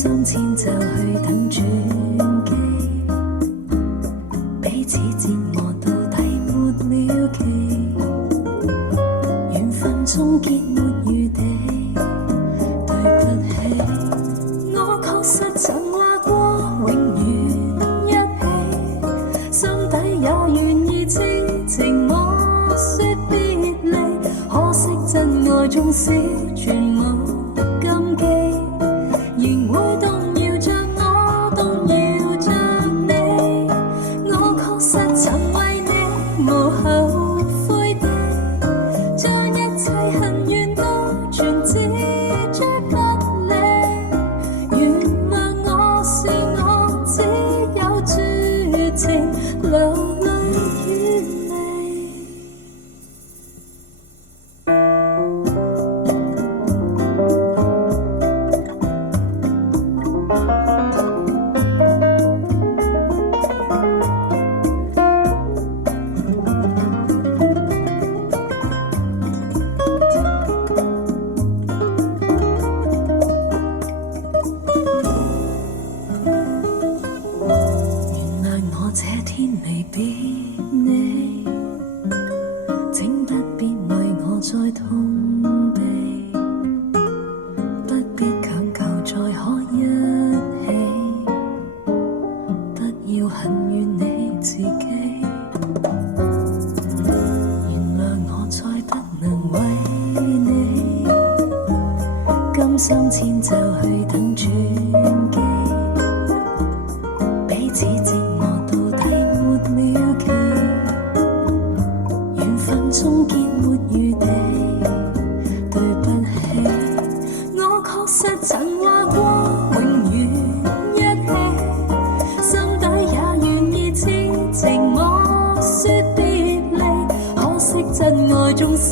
心遷就去等轉機，彼此折磨到底沒了期，緣分終結沒餘地。對不起，我確實曾話過永遠一起，心底也願意清情我說別離，可惜真愛縱使全無禁忌，仍會動搖着我，動搖着你。我確實曾為你無後悔地，將一切恨怨都全置諸不理。原諒我是我只有絕情，流淚於你。這天離別你，請不必為我再痛悲，不必強求再可一起，不要恨怨你自己。原諒我再不能為你，甘心遷就去等轉機，彼此折磨了期，緣分終結沒餘地。對不起，我確實曾話過永遠一起，心底也願意痴情我說別離，可惜真愛縱使